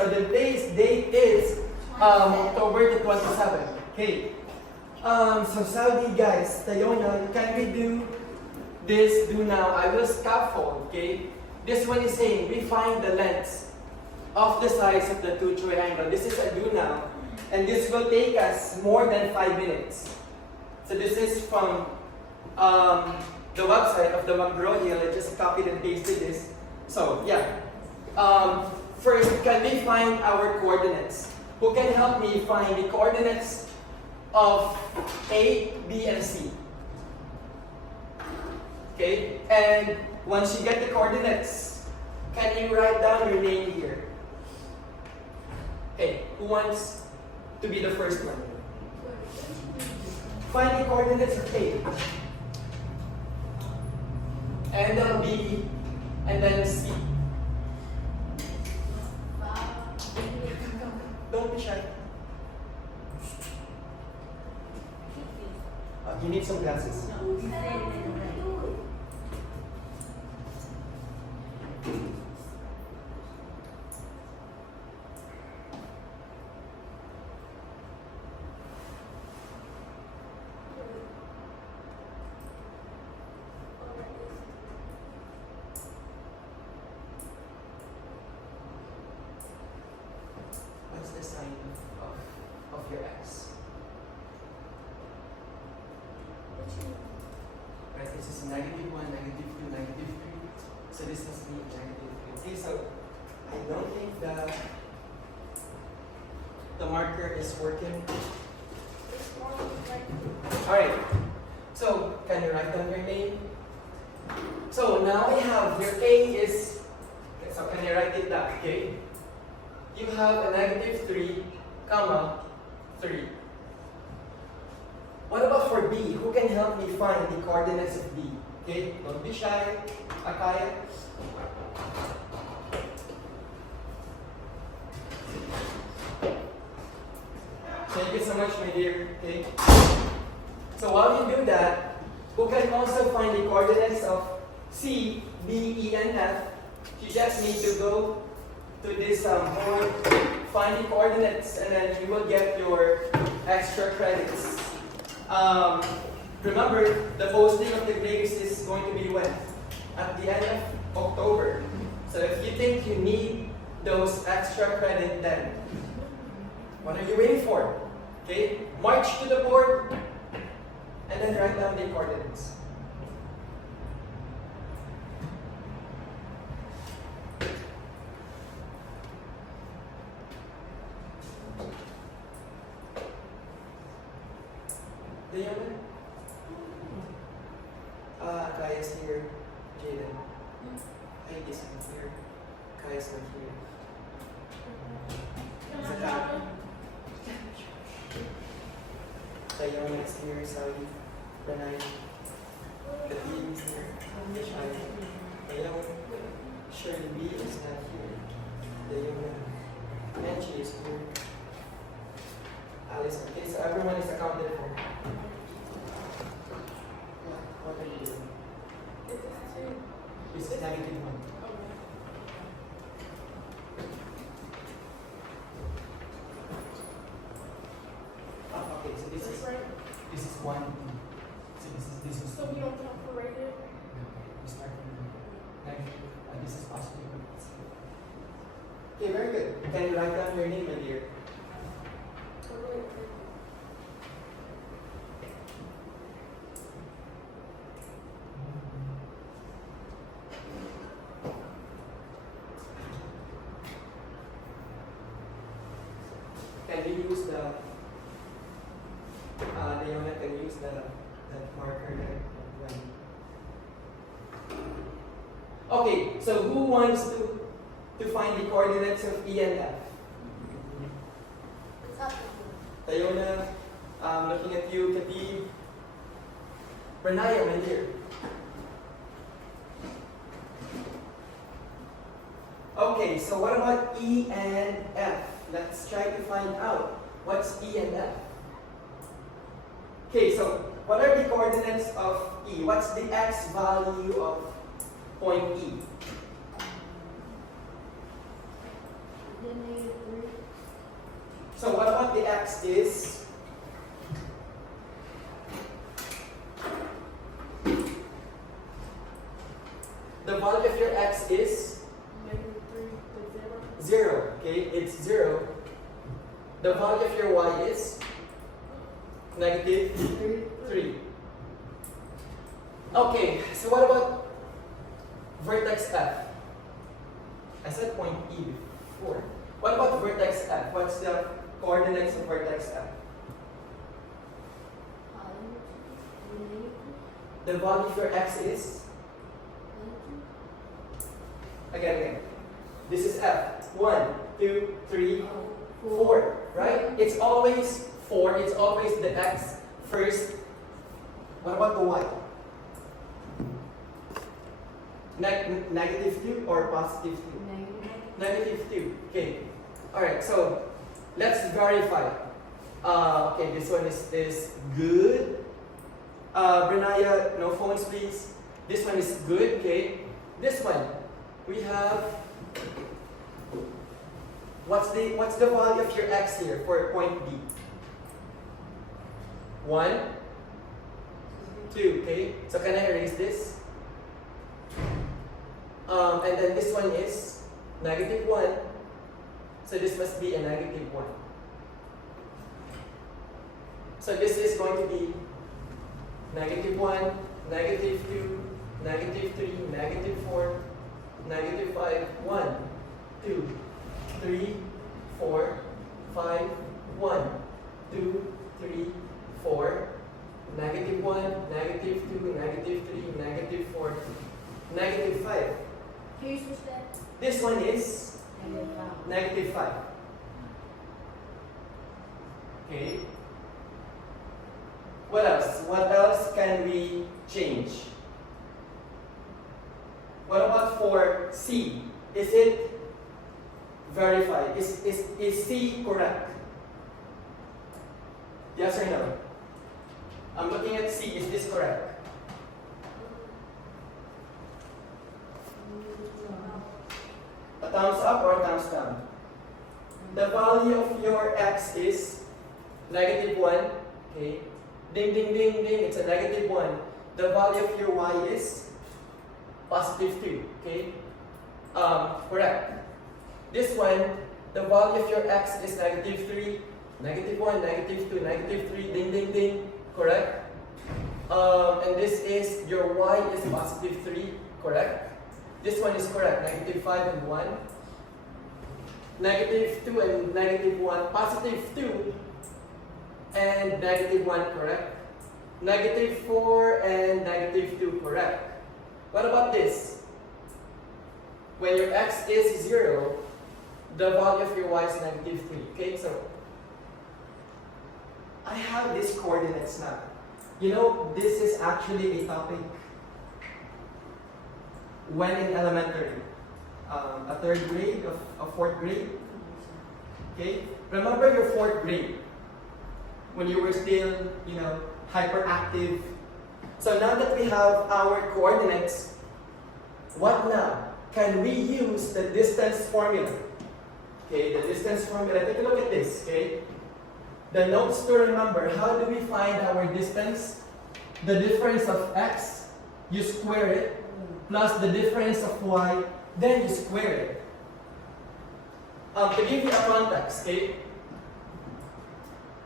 so the today's date is October the 27th. Okay. So Saudi guys, Tayona, can we do this? Do now. I will scaffold. Okay. This one is saying we find the lengths of the sides of the two triangles. This is a do now, and this will take us more than 5 minutes. So this is from the website of the McGraw-Hill. I just copied and pasted this. So yeah. First, can we find our coordinates? Who can help me find the coordinates of A, B, and C? Okay, and once you get the coordinates, can you write down your name here? Okay, who wants to be the first one? Find the coordinates of A, and then B, and then C. Don't be shy. You need some glasses. What's the sign of your X? Right, this is -1, -2, -3. So this must be -3. Okay, so I don't think the marker is working. Alright, so can you write down your name? So now I have your A is, okay, so can you write it down, okay? You have a -3, comma, 3. What about for B? Who can help me find the coordinates of B? Okay, don't be shy. Akaya. Thank you so much, my dear. Okay. So while you do that, who can also find the coordinates of C, B, E, and F? You just need to go to this board, find the coordinates, and then you will get your extra credits. Remember, the posting of the grades is going to be when? At the end of October. So if you think you need those extra credit, then what are you waiting for? Okay, march to the board and then write down the coordinates. The young one? Kaya's here. Jaden. Heidi's not here. Kaya's not here. Zakari. Tayona is here. Saudi. Pranay. The team is here. Shai. Tayaw. Shirley B is not here. Tayona. Menchi is here. Alice. Okay, so everyone is accounted for. What are you doing? This is -1. Okay, so this is right. This is 1. So this is. So we don't separate it. We start from this is possible. Okay, very good. Can you write down your name, my dear? Can you use the Leona, can you use that marker there? Okay, so who wants to find the coordinates of E and F? Tayona, looking at you, Kati. Renaya, my dear. Okay, so what about E and F? Let's try to find out what's E and F. Okay, so what are the coordinates of E? What's the x value of point E? -1. So what about the x is? The value of your x is 0. Okay, it's 0. The value of your y is negative 3. Okay, so what about vertex F? I said point E before. What about vertex F? What's the coordinates of vertex F? The value of your x is? Again. This is F. 1, 2, 3, 4. Right? It's always 4. It's always the x first. What about the y? Negative 2 or positive 2? Negative 2. Okay. Alright, so let's verify. Okay, this one is good. Brenaya, no phones please. This one is good, okay. This one, we have, what's the value of your x here for point B? 1, 2, okay. So can I erase this? And then this one is negative 1. So this must be a negative 1. So this is going to be negative 1, negative 2, negative 3, negative 4, negative 5, 1, 2, 3, 4, 5, 1, 2, 3, 4, negative 1, negative 2, negative 3, negative 4, negative 5. Here's your step. This one is negative 5. Okay. What else? What else can we change? What about for C? Is it verified? Is C correct? Yes or no? I'm looking at C. Is this correct? A thumbs up or a thumbs down? The value of your x is negative 1. Okay. Ding, ding, ding, ding. It's a negative 1. The value of your y is positive 2. Okay. Correct. This one, the value of your x is negative 3. Negative 1, negative 2, negative 3. Ding, ding, ding. Correct. And this is your y is positive 3. Correct. This one is correct. Negative 5 and 1. Negative 2 and negative 1. Positive 2 and negative 1, correct. Negative 4 and negative 2, correct. What about this? When your x is 0, the value of your y is negative 3. Okay, so I have these coordinates now. You know, this is actually a topic when in elementary, a 3rd grade, a 4th grade. Okay, remember your 4th grade when you were still, hyperactive. So now that we have our coordinates, what now? Can we use the distance formula? Okay, the distance formula. Take a look at this. Okay, the notes to remember. How do we find our distance? The difference of x, you square it, plus the difference of y, then you square it. To give you a context, okay?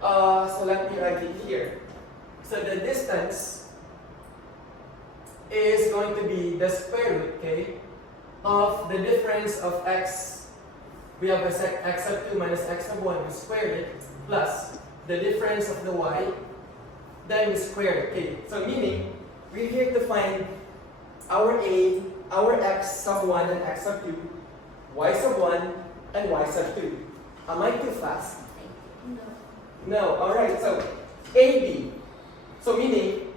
So let me write it here. So the distance is going to be the square root, okay, of the difference of x. We have x of 2 minus x of 1, we square it, plus the difference of the y, then we square it, okay? So meaning, we're here to find our a, our x sub 1 and x sub 2, y sub 1 and y sub 2. Am I too fast? No. Alright, so AB. So meaning,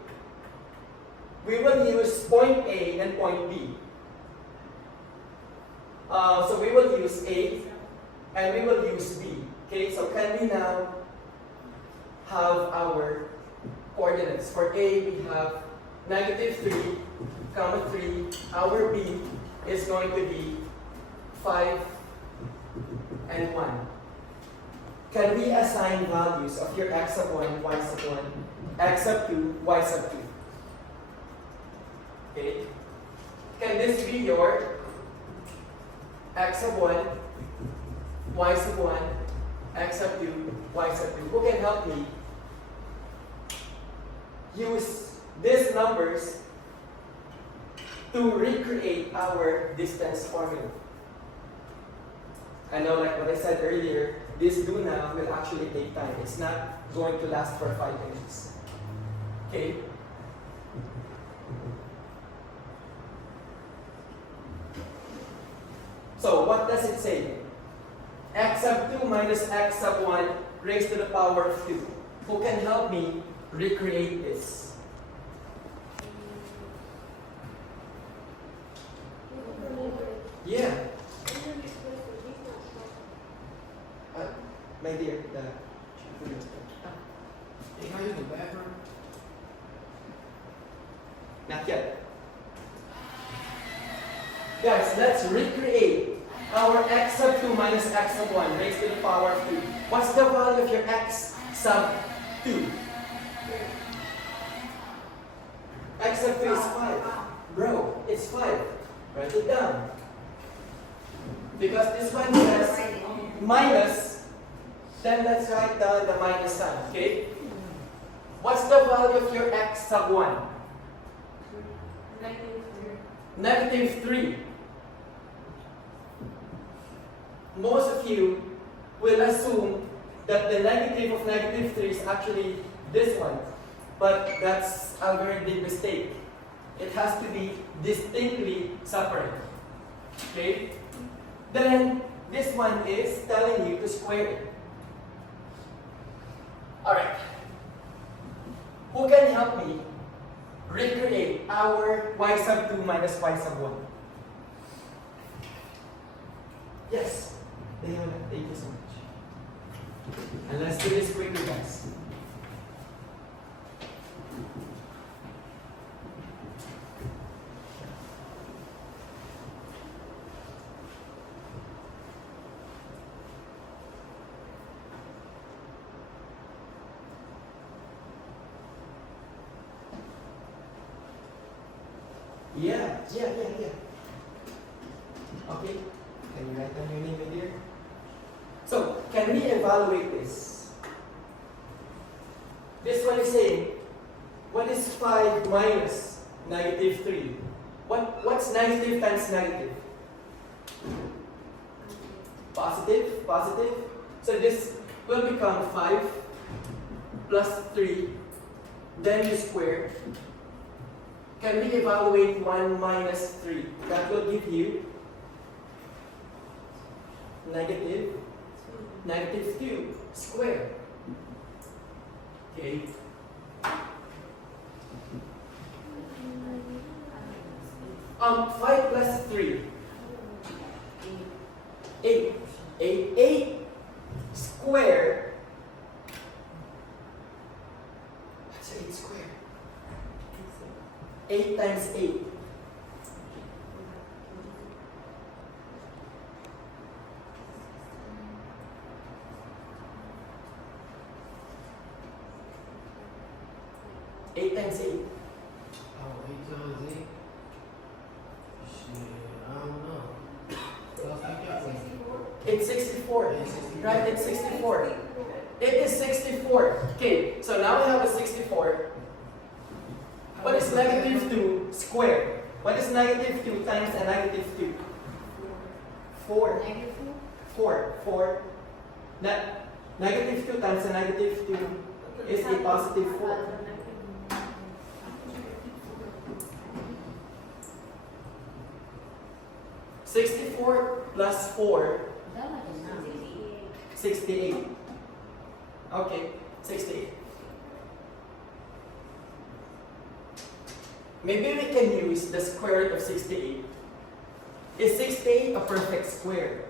we will use point A and point B. So we will use A and we will use B. Okay, so can we now have our coordinates? For A, we have negative 3, comma 3. Our B is going to be 5 and 1. Can we assign values of your x sub 1, y sub 1, x sub 2, y sub 2? Okay? Can this be your x sub 1, y sub 1, x sub 2, y sub 2? Who can help me use these numbers to recreate our distance formula? I know, like what I said earlier, this do now will actually take time. It's not going to last for 5 minutes. Okay? So what does it say? X sub 2 minus x sub 1 raised to the power of 2. Who can help me recreate this? Yeah. My dear, Can I use the bathroom? not yet. Guys, let's recreate our x sub 2 minus x sub 1 raised to the power of 2. What's the value of your x sub 2? X sub 2 is 5. Bro, it's 5. Write it down. Because this one says minus, then let's write down the minus sign, okay? What's the value of your x sub 1? Negative 3. Most of you will assume that the negative of negative 3 is actually this one. But that's a very big mistake. It has to be distinctly separate. Okay? Then, this one is telling you to square it. Alright. Who can help me recreate our y sub 2 minus y sub 1? Yes. Leona, thank you so much. And let's do this quickly, guys. Yeah. Okay. Can you write down your name in here? So, can we evaluate this? This one is saying, what is 5 minus negative 3? What's negative times negative? Positive, positive. So this will become 5 plus 3, then you square. Can we evaluate 1 minus 3? That will give you negative 2 square. Okay. Five plus 3. 8. 8 square. What's 8 square? 8 times 8. Eight times 8. Oh, 8 times 8? Shit, I don't know. It's 64. Right? It's 64. It is 64. Okay, so now we have a 64. What is negative 2 squared? What is negative 2 times a negative 2? 4. 4. Negative 2 times a negative 2 is a positive 4. 64 plus 4, 68. Okay, 68. Maybe we can use the square root of 68. Is 68 a perfect square?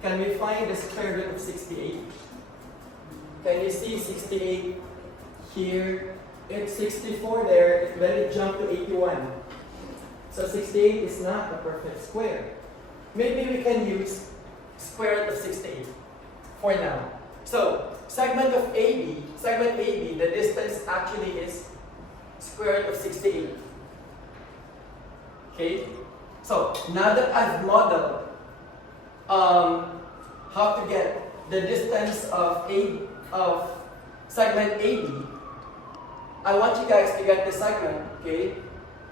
Can we find the square root of 68? Can you see 68 here? It's 64 there, then it jumped to 81. So 68 is not a perfect square. maybe we can use square root of 68 for now. So, segment AB, the distance actually is square root of 68. Okay? So, now that I've modeled how to get the distance of segment AB, I want you guys to get the segment, okay,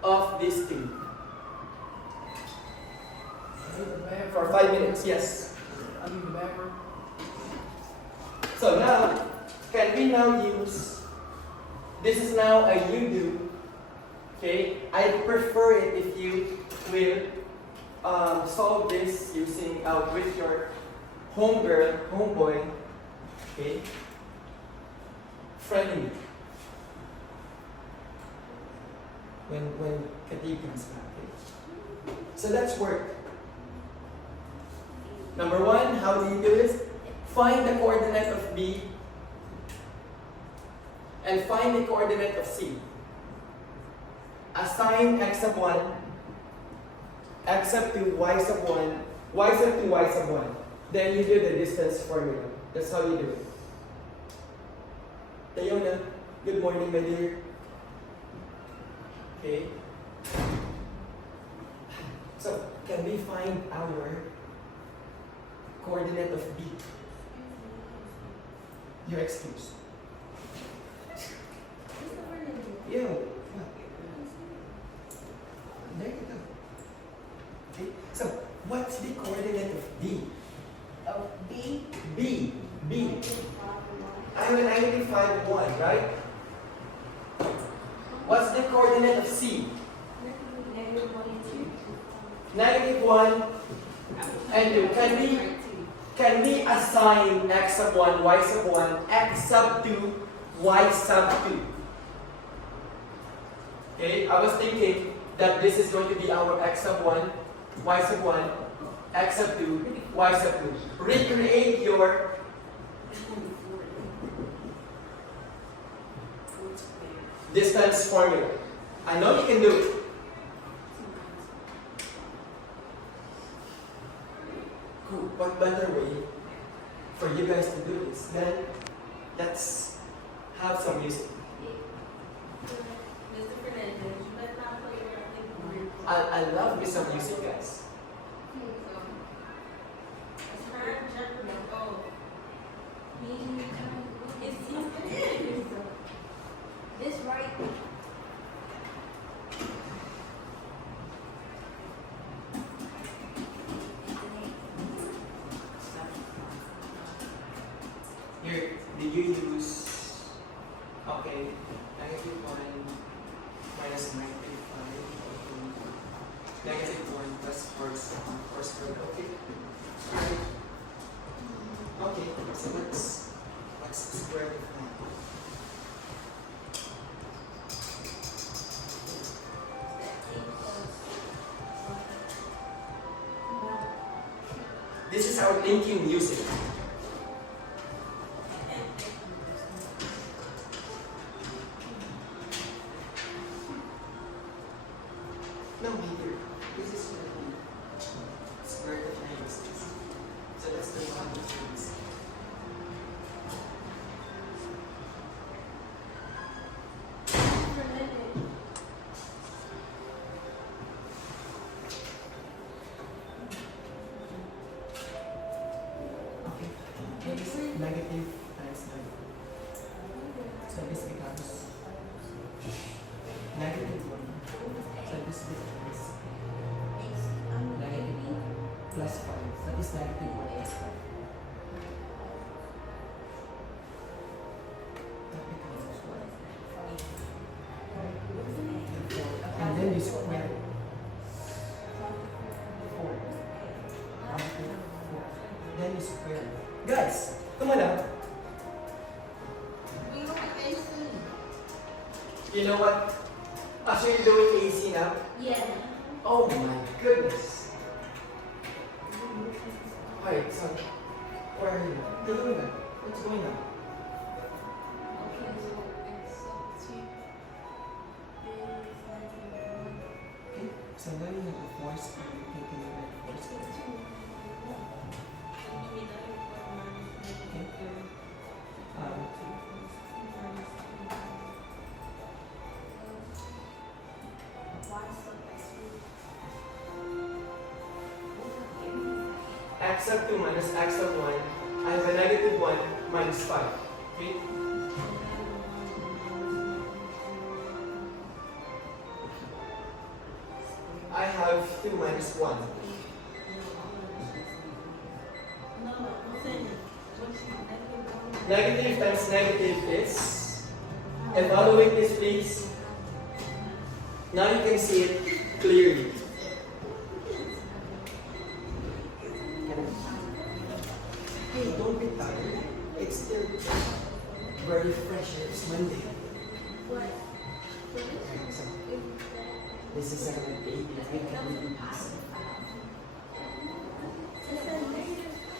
of these two. For 5 minutes, yes. I need the background. So now, can we now use, this is now a you do, okay? I prefer it if you will solve this using, with your homegirl, homeboy, okay? Friendly. When Kati comes back, okay? So let's work. Number one, how do you do this? Find the coordinate of B and find the coordinate of C. Assign x sub 1, x sub 2, y sub 1, y sub 2, y sub 1. Then you do the distance formula. That's how you do it. Tayona, good morning, my dear. Okay. So, can we find our coordinate of B? Your excuse. Yeah. There you go. Okay. So, what's the coordinate of D? Of B. B. I'm an 5, 1, right? What's the coordinate of C? Negative 1 and 2. Can we assign x sub 1, y sub 1, x sub 2, y sub 2? Okay, I was thinking that this is going to be our x sub 1, y sub 1, x sub 2, y sub 2. Recreate your distance formula. I know you can do it. Cool. What better way for you guys to do this than let's have some music. Mr. Fernandez, you better not play where I think we're I love me some music, guys. It's her jumping the phone. It's you. This right. Here, did you use, okay, negative 1 minus negative 5, negative 1 plus 4 squared, okay. Okay, so let's square it now. This is our thinking music. No, here. This is square the triangles. So that's the one difference. Okay. This is negative times 9. So this becomes negative 1. So this becomes negative plus 5. So this negative 1 plus 5. That becomes 1. And then you square 4. Then you square. Guys, come on up. We don't have AC. You know what? So you're doing AC now? Yeah. Oh my goodness. Alright, so where are you? Taluna, what's going on? Okay, so it's Okay, so now you have the force and you're taking away the force. x sub 2 minus x sub 1, I have a negative 1 minus 5. Okay? I have 2 minus 1. Negative times negative is, evaluate this please. Now you can see it clearly. Hey, don't be tired. It's still very fresh. It's Monday. So, this is segment 8. I can read this.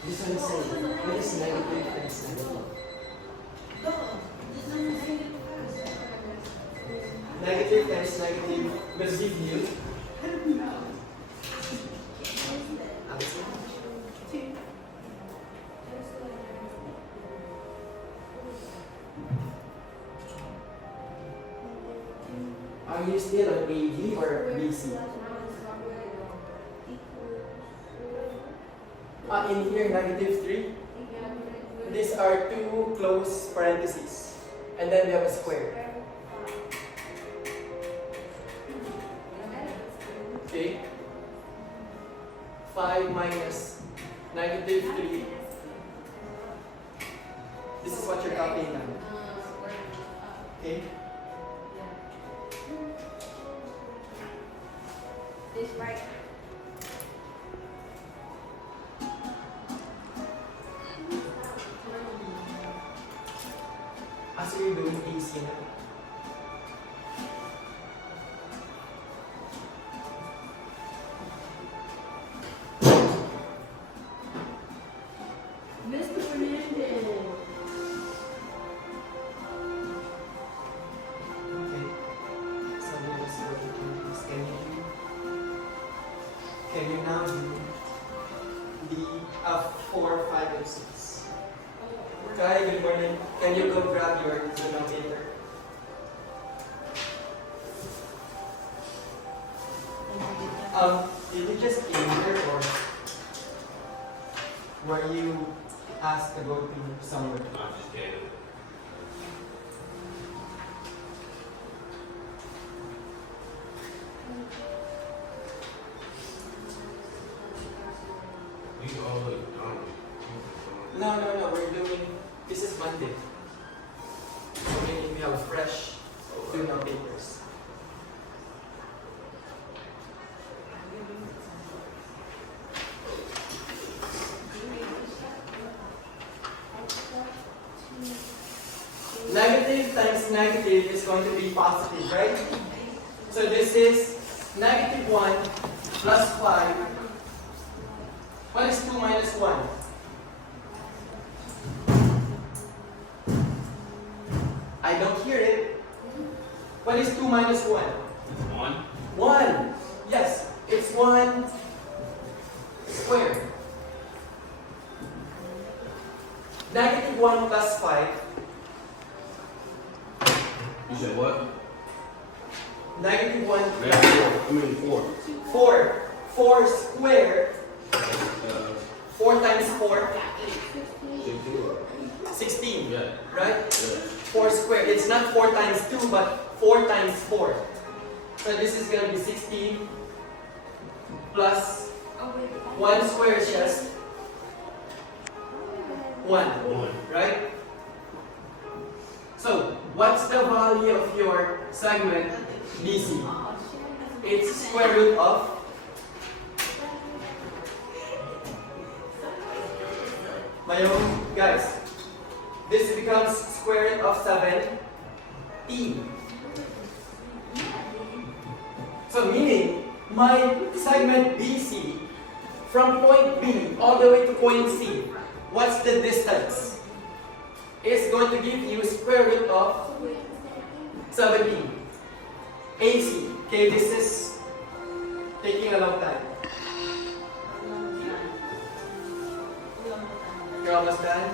This one is saying, what is negative times negative? Negative times negative will give you Are you still on AD or BC? In here, negative 3. These are two close parentheses. And then we have a square. Okay? 5 minus negative 3. This is what you're copying now. Okay? This right. As we're doing AC now. Mr. Fernandez. Okay. So we just go to this. Can you now do the 4, 5, and 6? Kai, good morning. Can you go grab your denominator? Did you just came here or were you asked to go to somewhere? I just came. We all look done. No, we're doing, this is Monday. So we have fresh journal papers. Negative times negative is going to be positive, right? So this is negative 1 plus 5. What is 2 minus 1? I don't hear it. What is 2 minus 1? 1. 1. Yes, it's 1 squared. Negative 1 plus 5. You said what? Negative 1 Negative 4. 4. 4 squared. 4 times 4. 16. Yeah. Right? Yeah. 4 squared. It's not 4 times 2, but 4 times 4. So this is going to be 16 plus 1 squared is just 1. 1. Right? So, what's the value of your segment BC? It's square root of my own guys. This becomes square root of 17. So meaning my segment BC from point B all the way to point C, what's the distance? It's going to give you square root of 17. AC. Okay, this is taking a long time. You're almost done?